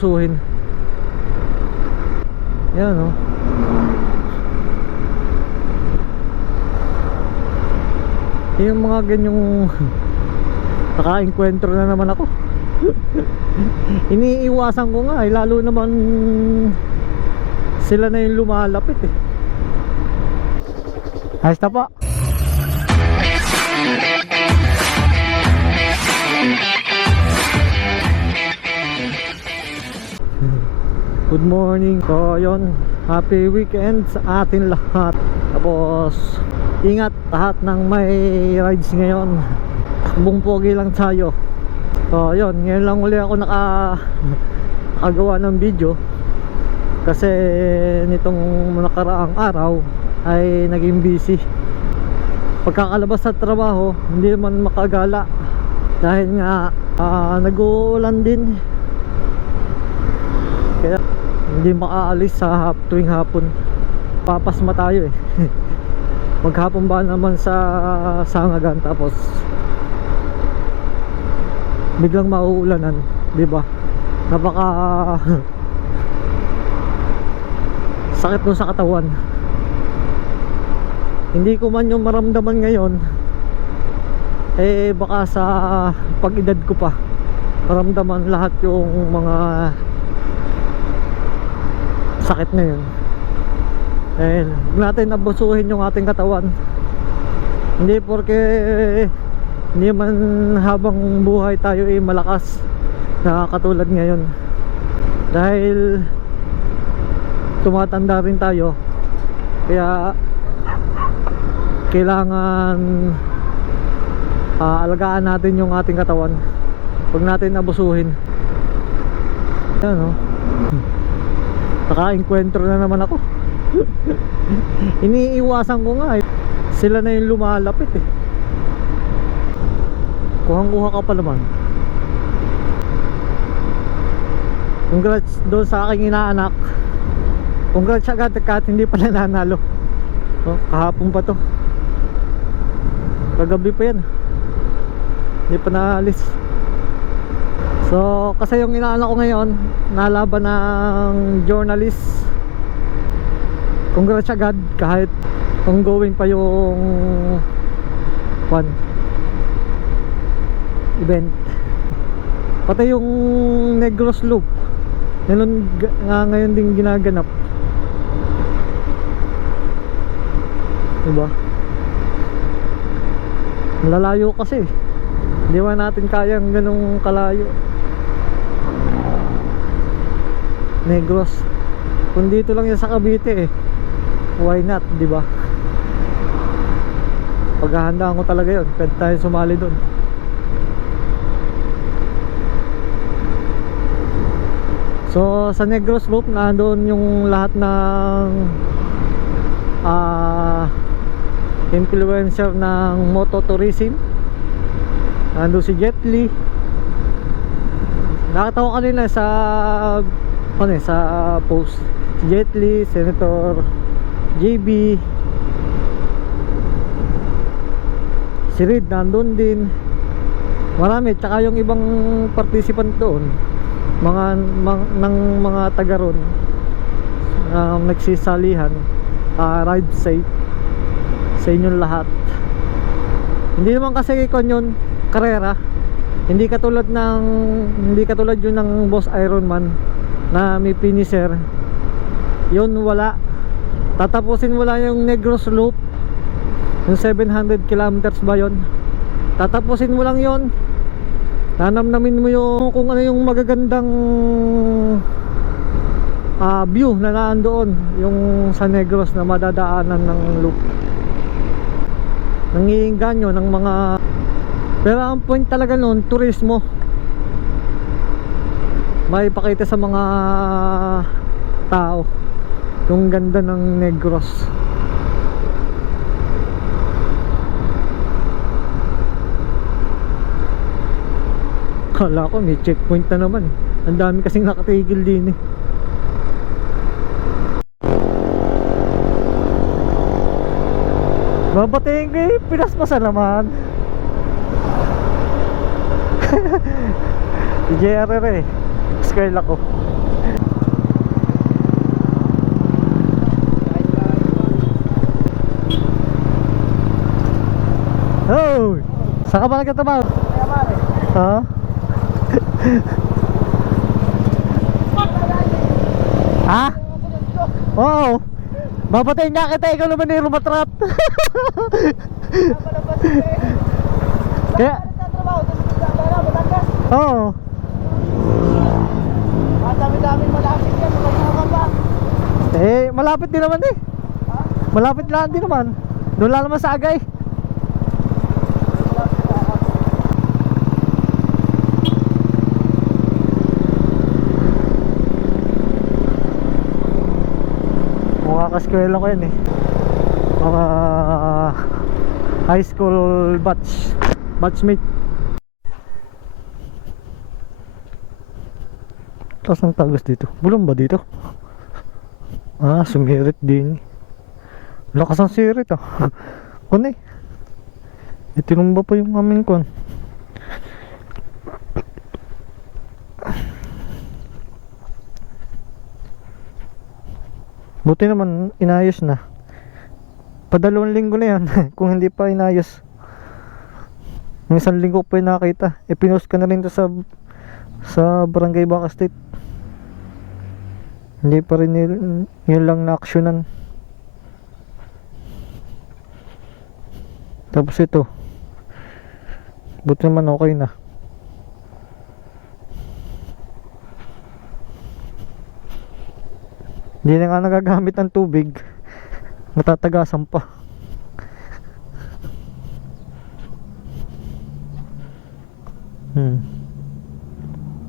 Suhin. Yan o. Yung mga ganyong naka-enkwentro na naman ako. Iniiwasan ko nga lalo naman sila na yung lumalapit Ayos na po. Good morning. So yun, happy weekend sa atin lahat. Tapos ingat lahat ng may rides ngayon. Takbong pogi lang tayo. So yun, ngayon lang uli ako nakagawa ng video. Kasi nitong nakaraang araw ay naging busy. Pagkakalabas sa trabaho, hindi naman makagala. Dahil nga nag-uulan din. Kaya hindi makaalis sa tuwing hapon. Papasma tayo maghapon ba naman sa Sangagan, tapos biglang mauulanan, di ba? Napaka sakit nun sa katawan. Hindi ko man yung maramdaman ngayon, baka sa pag-edad ko pa maramdaman lahat yung mga sakit na yun. Huwag natin abusuhin yung ating katawan. Hindi porke hindi man habang buhay tayo malakas na katulad ngayon. Dahil tumatanda rin tayo. Kaya kailangan alagaan natin yung ating katawan. Huwag natin abusuhin. Yan naka-enkwentro na naman ako. Iniiwasan ko nga sila na yung lumalapit Kuhang-kuha ka pa naman. Congrats doon sa aking inaanak. Congrats agad kahit hindi pa nanalo. Kahapon pa to. Kagabi pa yan. Hindi pa naalis. So kasi yung inaanak ko ngayon nalaban ng journalist. Congrats agad kahit ongoing pa yung event. Pati yung Negros Loop ngayon din ginaganap, diba? Lalayo kasi hindi ba natin kayang ganong kalayo. Negros, kung dito lang yan sa Cavite why not, diba? Paghahandaan ko talaga yun, pwede tayo sumali dun. So sa Negros Loop nandoon yung lahat ng influencer ng mototourism. Nandoon si Jet Li. Nakita ko kanina sa sa post, si Jet Li, Senator JB, si Reed nandun din. Marami, tsaka yung ibang participant doon mga taga ron nagsisalihan. Ride safe sa inyong lahat. Hindi naman kasi yun karera, hindi katulad yun ng Boss Ironman na may finisher. Yun wala. Tatapusin mo lang yung Negros Loop, yung 700 kilometers ba yun, tatapusin mo lang yun. Nanamnamin mo yung kung ano yung magagandang view na nandoon yung sa Negros na madadaanan ng loop. Nangiinganyo ng mga, pero ang point talaga noon, turismo. May ipakita sa mga tao yung ganda ng Negros. Kala ko may checkpoint na naman. Ang dami kasing nakatigil din Babatingin ko pinaspasan naman. JRR Skyla ko. Saan ka ba nagtatrabaho? Ha? Ha? Oo. Babatayin niya kita, ikaw naman yung rumatrat. Kaya? Oo. Dami-daming malapit yan, magkakaroon ba? Eh, malapit din naman eh. Malapit lang din naman. Doon lang naman sa Agay. Mga kaskwela ko yan eh. Mga high school batchmate. Tapos ang tagas dito. Bulong ba dito? Ah, sumirit din. Lakas ang sirit ah. Kun eh. Itinumba pa yung aming kun. Buti naman inayos na. Padalawang linggo na yan. Kung hindi pa inayos. Ng isang linggo pa yung nakita. E pinost ka na rin to sa Barangay Baka State. Hindi pa rin yun lang na-actionan. Tapos ito, buti naman okay na. Hindi na nga nagagamit ng tubig, natatagasan pa.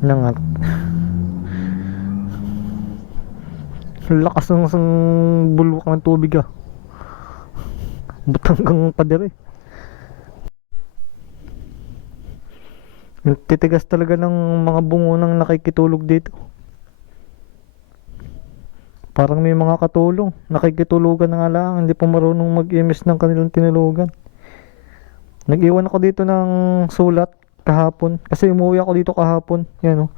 Nangat. Lakas ng bulwak ng tubig ah. Butang hanggang padere. Titigas talaga ng mga bungo ng nakikitulog dito. Parang may mga katulong. Nakikitulugan na nga lang. Hindi pa marunong mag-imis ng kanilang tinulugan. Nag-iwan ako dito ng sulat kahapon. Kasi umuwi ako dito kahapon. Yan o.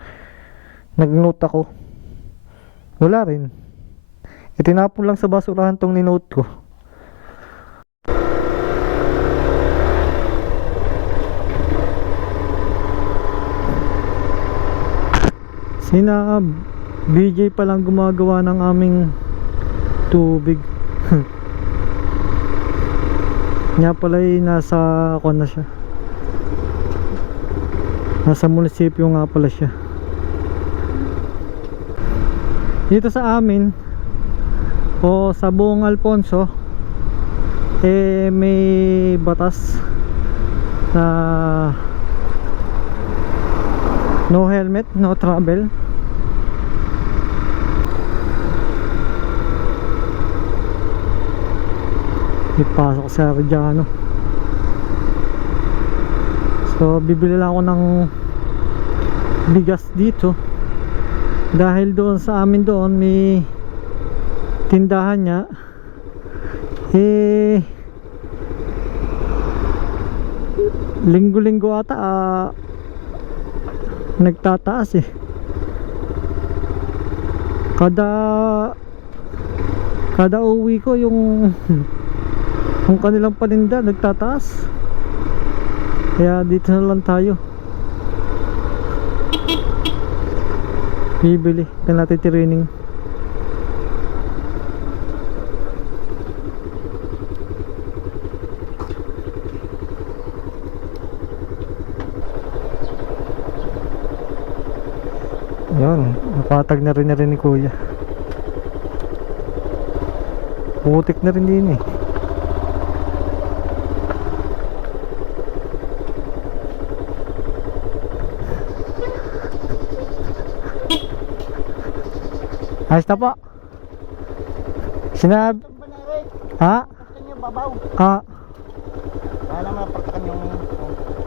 Nag-note ako. Wala rin. Itinapon lang sa basurahan tong ninote ko. Sina BJ pa lang gumagawa ng aming tubig. Nga pala nasa ako na siya. Nasa munisipyo nga pala siya. Dito sa amin o sa buong Alfonso eh may batas na no helmet, no travel. Ipasok sa Arellano. So bibili lang ako ng bigas dito dahil doon sa amin doon may tindahan niya eh linggo-linggo ata nagtataas eh. Kada uwi ko yung kanilang paninda nagtataas. Kaya dito na lang tayo bibili ka natin training. Yun, napatag na rin ni kuya. Putik na rin din eh. Ayos na po. Sinab... Ha? Ha?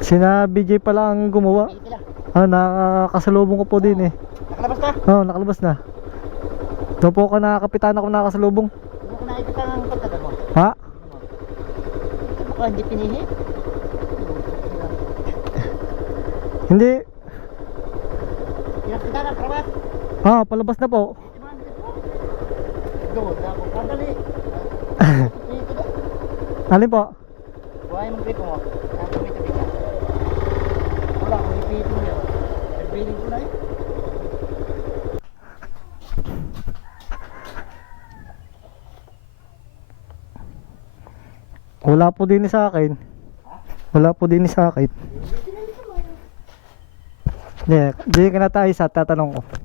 Sina BJ pala ang gumawa. Nakakasalubong ko po din eh. Nakalabas ka? Oo, nakalabas na. Doon po ka nakakapitan ako nakasalubong. Hindi ko nakikita ng pagkada mo. Ha? Ito baka hindi pinihi? Hindi. Pinakita na, krabat. Palabas na po. Doon, ako. Kandali. Dito na. Alin po? Buhay mong gripo mo. Tapos may tabi ka. Wala po din sa akin. Wala po din sa akin. Hindi ka na tayo sa tatanong ko.